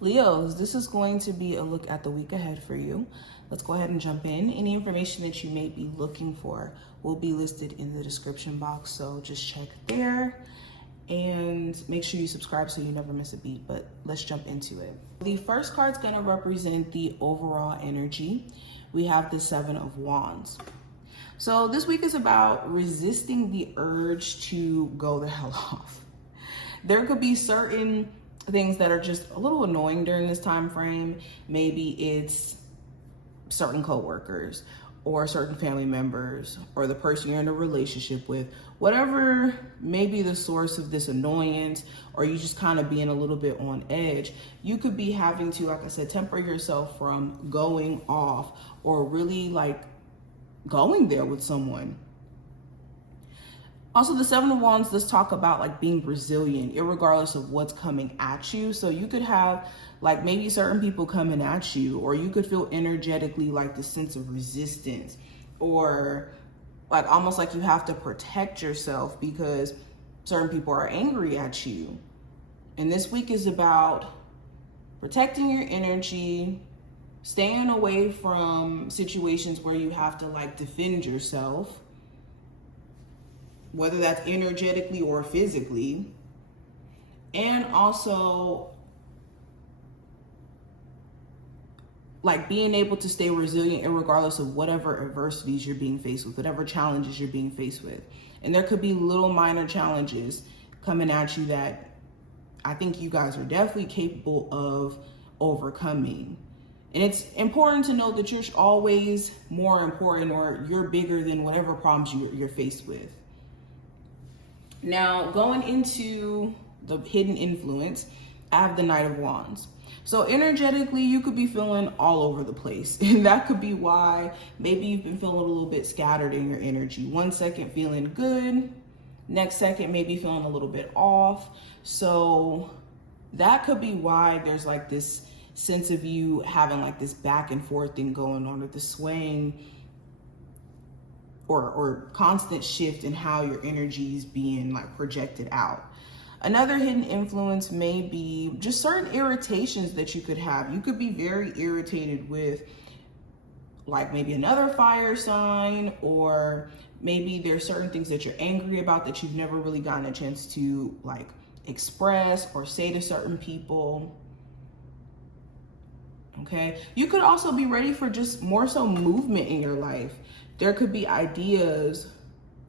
Leos, this is going to be a look at the week ahead for you. Let's go ahead and jump in. Any information that you may be looking for will be listed in the description box, so just check there and make sure you subscribe so you never miss a beat, but let's jump into it. The first card's gonna represent the overall energy. We have the Seven of Wands. So this week is about resisting the urge to go the hell off. There could be certain things that are just a little annoying during this time frame. Maybe it's certain coworkers or certain family members or the person you're in a relationship with. Whatever may be the source of this annoyance, or you just kind of being a little bit on edge, you could be having to, like I said, temper yourself from going off or really like going there with someone. Also, the Seven of Wands, let's talk about like being resilient, irregardless of what's coming at you. So you could have like maybe certain people coming at you, or you could feel energetically like the sense of resistance, or like almost like you have to protect yourself because certain people are angry at you. And this week is about protecting your energy, staying away from situations where you have to like defend yourself, whether that's energetically or physically, and also like being able to stay resilient regardless of whatever adversities you're being faced with, whatever challenges you're being faced with. And there could be little minor challenges coming at you that I think you guys are definitely capable of overcoming. And it's important to know that you're always more important, or you're bigger than whatever problems you're faced with. Now, going into the hidden influence, I have the Knight of Wands. So energetically, you could be feeling all over the place. And that could be why maybe you've been feeling a little bit scattered in your energy. 1 second feeling good, next second maybe feeling a little bit off. So that could be why there's like this sense of you having like this back and forth thing going on, or the swaying or constant shift in how your energy is being like projected out. Another hidden influence may be just certain irritations that you could have. You could be very irritated with like maybe another fire sign, or maybe there's certain things that you're angry about that you've never really gotten a chance to like express or say to certain people. Okay, you could also be ready for just more so movement in your life. There could be ideas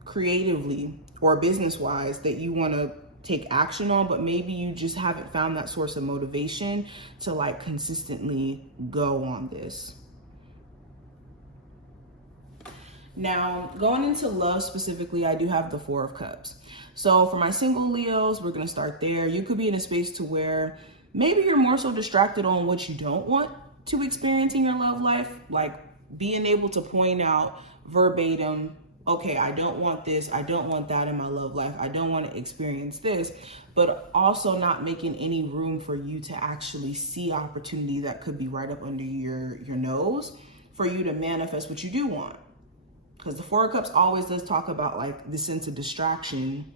creatively or business-wise that you want to take action on, but maybe you just haven't found that source of motivation to like consistently go on this. Now, going into love specifically, I do have the Four of Cups. So for my single Leos, we're going to start there. You could be in a space to where maybe you're more so distracted on what you don't want to experience in your love life, like being able to point out verbatim, okay, I don't want this, I don't want that in my love life, I don't want to experience this, but also not making any room for you to actually see opportunity that could be right up under your nose for you to manifest what you do want. Because the Four of Cups always does talk about like the sense of distraction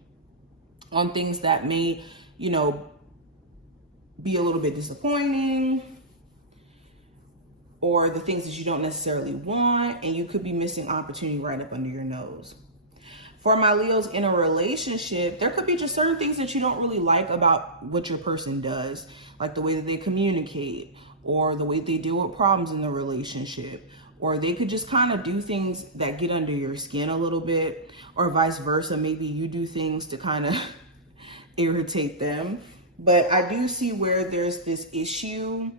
on things that may, you know, be a little bit disappointing, or the things that you don't necessarily want, and you could be missing opportunity right up under your nose. For my Leos in a relationship, there could be just certain things that you don't really like about what your person does, like the way that they communicate, or the way they deal with problems in the relationship, or they could just kind of do things that get under your skin a little bit, or vice versa. Maybe you do things to kind of irritate them. But I do see where there's this issue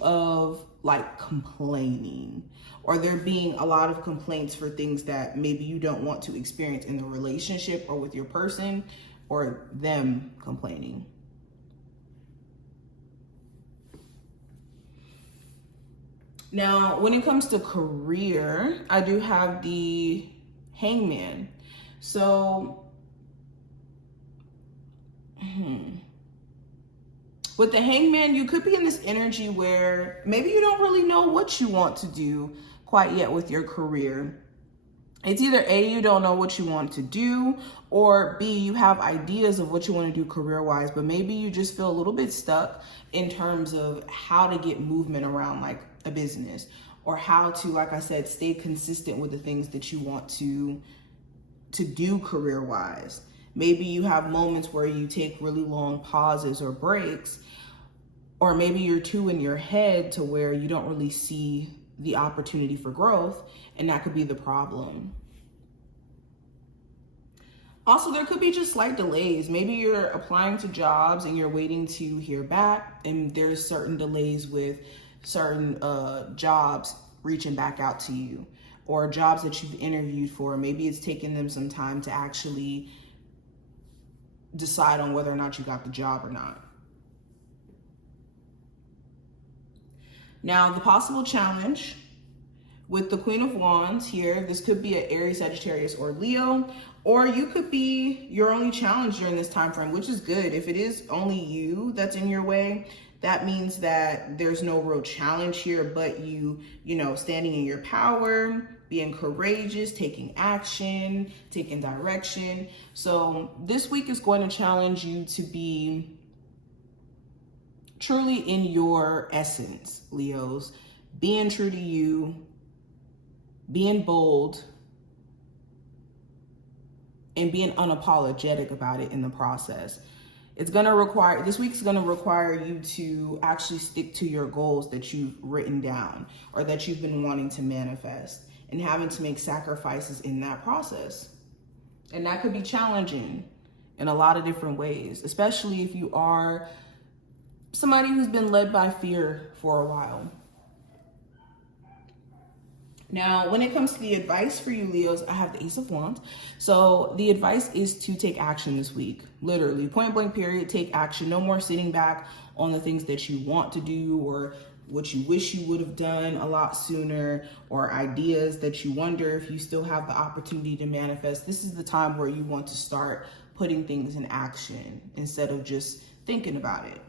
of like complaining, or there being a lot of complaints for things that maybe you don't want to experience in the relationship or with your person, or them complaining. Now, when it comes to career, I do have the Hangman. So, with the Hangman, you could be in this energy where maybe you don't really know what you want to do quite yet with your career. It's either A, you don't know what you want to do, or B, you have ideas of what you want to do career-wise, but maybe you just feel a little bit stuck in terms of how to get movement around like a business, or how to, like I said, stay consistent with the things that you want to do career-wise. Maybe you have moments where you take really long pauses or breaks, or maybe you're too in your head to where you don't really see the opportunity for growth, and that could be the problem. Also, there could be just slight delays. Maybe you're applying to jobs and you're waiting to hear back, and there's certain delays with certain jobs reaching back out to you, or jobs that you've interviewed for. Maybe it's taking them some time to actually decide on whether or not you got the job or not. Now, the possible challenge with the Queen of Wands here, this could be an Aries, Sagittarius, or Leo, or you could be your only challenge during this time frame, which is good. If it is only you that's in your way, that means that there's no real challenge here, but you know, standing in your power, being courageous, taking action, taking direction. So this week is going to challenge you to be truly in your essence, Leos, being true to you, being bold, and being unapologetic about it in the process. It's going to require, this week's going to require you to actually stick to your goals that you've written down or that you've been wanting to manifest, and having to make sacrifices in that process. And that could be challenging in a lot of different ways, especially if you are somebody who's been led by fear for a while. Now, when it comes to the advice for you, Leos, I have the Ace of Wands. So the advice is to take action this week. Literally, point blank period, take action. No more sitting back on the things that you want to do, or what you wish you would have done a lot sooner, or ideas that you wonder if you still have the opportunity to manifest. This is the time where you want to start putting things in action instead of just thinking about it.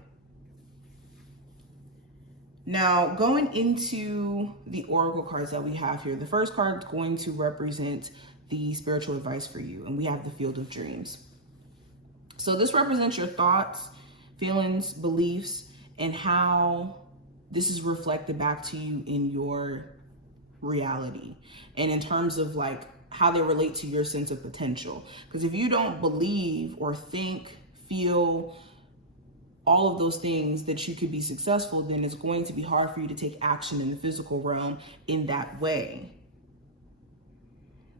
Now, going into the oracle cards that we have here, the first card is going to represent the spiritual advice for you, and we have the Field of Dreams. So this represents your thoughts, feelings, beliefs, and how this is reflected back to you in your reality, and in terms of like how they relate to your sense of potential. Because if you don't believe or think, feel all of those things that you could be successful, then it's going to be hard for you to take action in the physical realm in that way.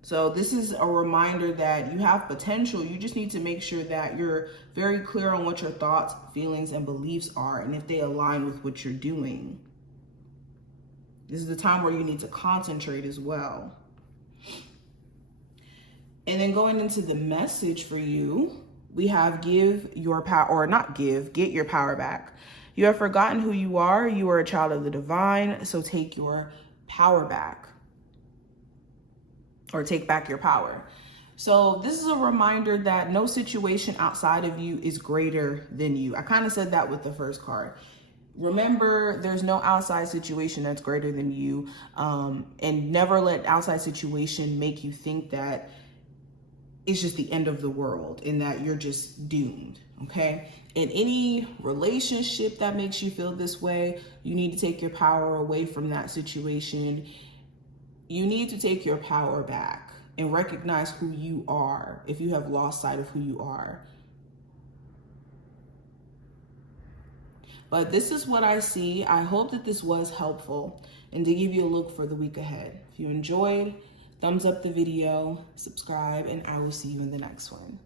So this is a reminder that you have potential. You just need to make sure that you're very clear on what your thoughts, feelings, and beliefs are, and if they align with what you're doing. This is the time where you need to concentrate as well. And then going into the message for you, we have give your power, or not give, get your power back. You have forgotten who you are. You are a child of the divine, so take your power back, or take back your power. So this is a reminder that no situation outside of you is greater than you. I kind of said that with the first card. Remember, there's no outside situation that's greater than you, and never let outside situation make you think that it's just the end of the world and that you're just doomed, okay? In any relationship that makes you feel this way, you need to take your power away from that situation. You need to take your power back and recognize who you are if you have lost sight of who you are. But this is what I see. I hope that this was helpful and to give you a look for the week ahead. If you enjoyed, thumbs up the video, subscribe, and I will see you in the next one.